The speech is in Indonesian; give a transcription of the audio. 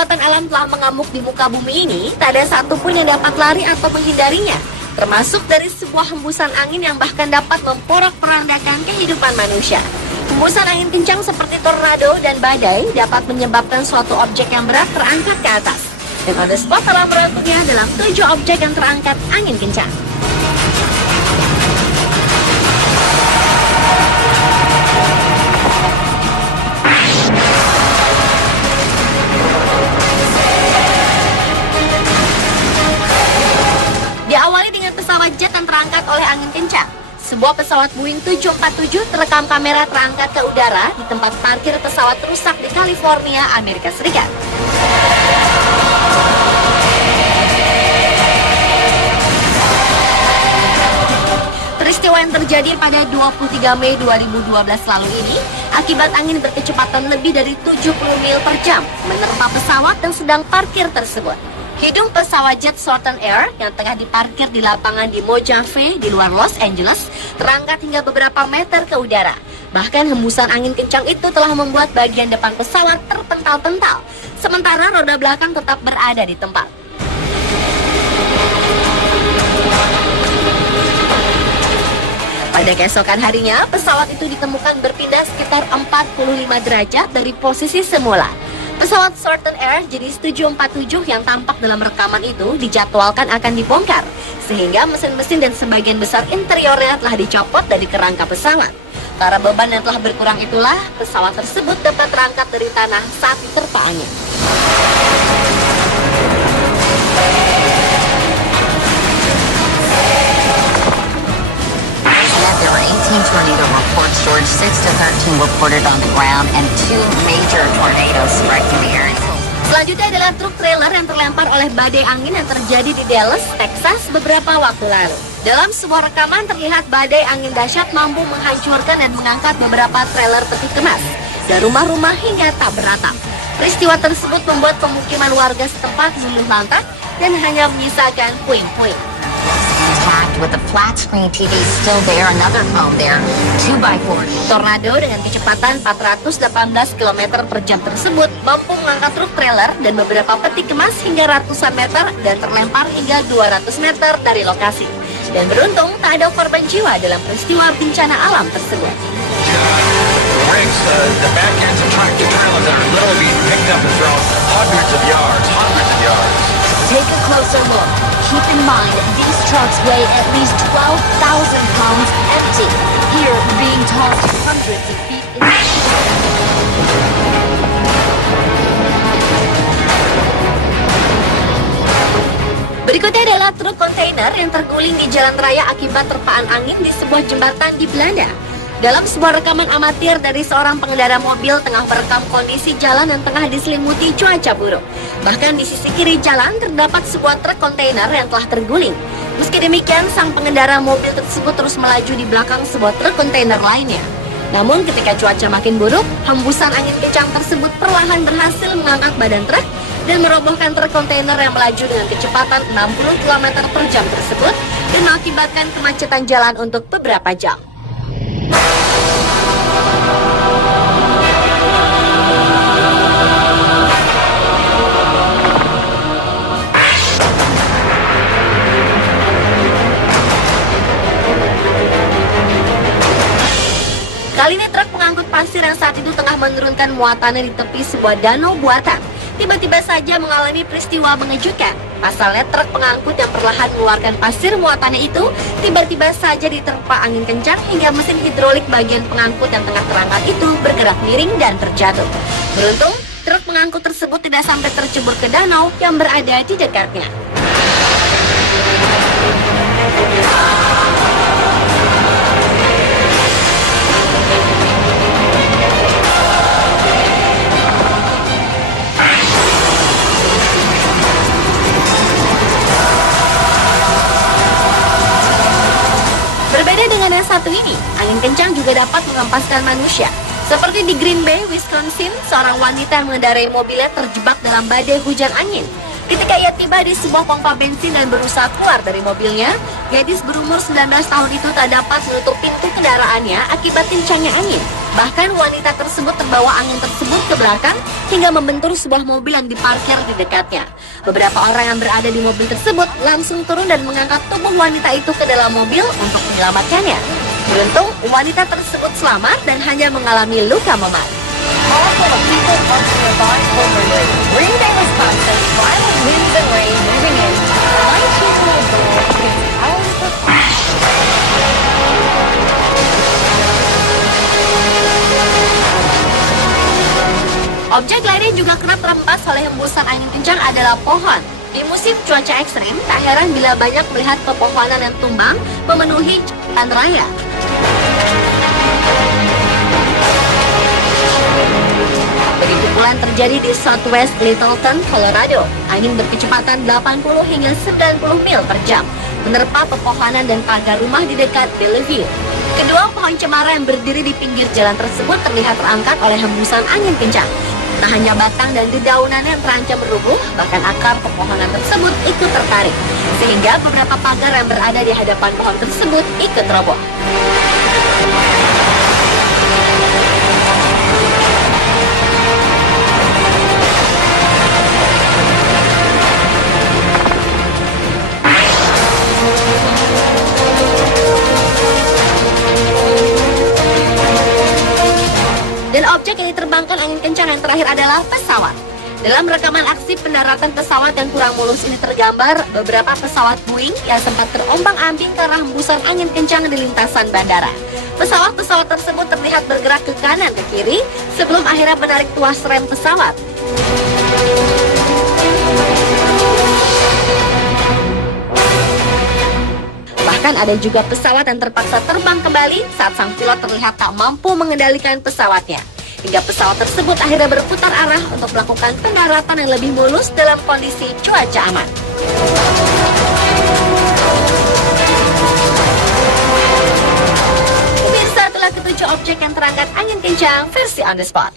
kekuatan alam telah mengamuk di muka bumi ini, tak ada satupun yang dapat lari atau menghindarinya, termasuk dari sebuah hembusan angin yang bahkan dapat memporak-porandakan kehidupan manusia. Hembusan angin kencang seperti tornado dan badai dapat menyebabkan suatu objek yang berat terangkat ke atas. Dan on the spot telah merangkumnya dalam 7 objek yang terangkat angin kencang. Diawali dengan pesawat jet yang terangkat oleh angin kencang. Sebuah pesawat Boeing 747 terekam kamera terangkat ke udara di tempat parkir pesawat rusak di California, Amerika Serikat. Peristiwa yang terjadi pada 23 Mei 2012 lalu ini akibat angin berkecepatan lebih dari 70 mil per jam menerpa pesawat yang sedang parkir tersebut. Hidung pesawat jet Southern Air yang tengah diparkir di lapangan di Mojave di luar Los Angeles terangkat hingga beberapa meter ke udara. Bahkan hembusan angin kencang itu telah membuat bagian depan pesawat terpental-pental, sementara roda belakang tetap berada di tempat. Pada keesokan harinya, pesawat itu ditemukan berpindah sekitar 45 derajat dari posisi semula. Pesawat Southern Air jenis 747 yang tampak dalam rekaman itu dijadwalkan akan dibongkar, sehingga mesin-mesin dan sebagian besar interiornya telah dicopot dari kerangka pesawat. Karena beban yang telah berkurang itulah, pesawat tersebut dapat terangkat dari tanah saat diterpa angin. There were 18 tornado reports, George. 6 to 13 reported on the ground, and 2 major tornadoes striking the area. Selanjutnya adalah truk trailer yang terlempar oleh badai angin yang terjadi di Dallas, Texas beberapa waktu lalu. Dalam sebuah rekaman terlihat badai angin dahsyat mampu menghancurkan dan mengangkat beberapa trailer peti kemas dan rumah-rumah hingga tak beratap. Peristiwa tersebut membuat pemukiman warga setempat luluh lantak dan hanya menyisakan puing-puing. Intact with the flat screen TV still there, another home there, 2x4. Tornado dengan kecepatan 418 km per jam tersebut mampu mengangkat truk trailer dan beberapa peti kemas hingga ratusan meter dan terlempar hingga 200 meter dari lokasi. Dan beruntung tak ada korban jiwa dalam peristiwa bencana alam tersebut. The back ends of tractor trailers that are literally being picked up and thrown hundreds of yards. Take a closer look. Keep in mind, these trucks weigh at least 12,000 pounds empty. Here, being tossed hundreds of feet in the air. Berikutnya adalah truk kontainer yang terguling di jalan raya akibat terpaan angin di sebuah jembatan di Belanda. Dalam sebuah rekaman amatir dari seorang pengendara mobil tengah merekam kondisi jalan yang tengah diselimuti cuaca buruk. Bahkan di sisi kiri jalan terdapat sebuah truk kontainer yang telah terguling. Meski demikian, sang pengendara mobil tersebut terus melaju di belakang sebuah truk kontainer lainnya. Namun ketika cuaca makin buruk, hembusan angin kencang tersebut perlahan berhasil mengangkat badan truk dan merobohkan truk kontainer yang melaju dengan kecepatan 60 km per jam tersebut dan mengakibatkan kemacetan jalan untuk beberapa jam. Kali ini truk pengangkut pasir yang saat itu tengah menurunkan muatannya di tepi sebuah danau buatan tiba-tiba saja mengalami peristiwa mengejutkan. Pasalnya truk pengangkut yang perlahan mengeluarkan pasir muatannya itu tiba-tiba saja diterpa angin kencang hingga mesin hidrolik bagian pengangkut yang tengah terangkat itu bergerak miring dan terjatuh. Beruntung, truk pengangkut tersebut tidak sampai tercebur ke danau yang berada di dekatnya. Berbeda dengan yang satu ini, angin kencang juga dapat menghempaskan manusia. Seperti di Green Bay, Wisconsin, seorang wanita yang mengendarai mobilnya terjebak dalam badai hujan angin. Ketika ia tiba di sebuah pompa bensin dan berusaha keluar dari mobilnya, gadis berumur 19 tahun itu tak dapat menutup pintu kendaraannya akibat kencangnya angin. Bahkan wanita tersebut terbawa angin tersebut ke belakang hingga membentur sebuah mobil yang diparkir di dekatnya. Beberapa orang yang berada di mobil tersebut langsung turun dan mengangkat tubuh wanita itu ke dalam mobil untuk menyelamatkannya. Beruntung, wanita tersebut selamat dan hanya mengalami luka memar. Powerful of people marching their bodies forward. Green Bay, Wisconsin, violent winds and rain moving in. 19-year-old girl against hours of Objek lain yang juga kerap terhempas oleh hembusan angin kencang adalah pohon. Di musim cuaca ekstrim, tak heran bila banyak melihat pepohonan yang tumbang memenuhi jalan raya. Begitu pula yang terjadi di Southwest Littleton, Colorado. Angin berkecepatan 80 hingga 90 mil per jam, menerpa pepohonan dan pagar rumah di dekat Bellevue. Kedua pohon cemara yang berdiri di pinggir jalan tersebut terlihat terangkat oleh hembusan angin kencang. Tak hanya batang dan dedaunan yang terancam rubuh, bahkan akar pepohonan tersebut ikut tertarik, sehingga beberapa pagar yang berada di hadapan pohon tersebut ikut roboh. Dan objek yang diterbangkan angin kencang yang terakhir adalah pesawat. Dalam rekaman aksi pendaratan pesawat yang kurang mulus ini tergambar beberapa pesawat Boeing yang sempat terombang-ambing karena hembusan angin kencang di lintasan bandara. Pesawat-pesawat tersebut terlihat bergerak ke kanan ke kiri sebelum akhirnya menarik tuas rem pesawat. Bahkan ada juga pesawat yang terpaksa terbang kembali saat sang pilot terlihat tak mampu mengendalikan pesawatnya. Hingga pesawat tersebut akhirnya berputar arah untuk melakukan pendaratan yang lebih mulus dalam kondisi cuaca aman. Pemirsa, itulah ketujuh objek yang terangkat angin kencang versi on the spot.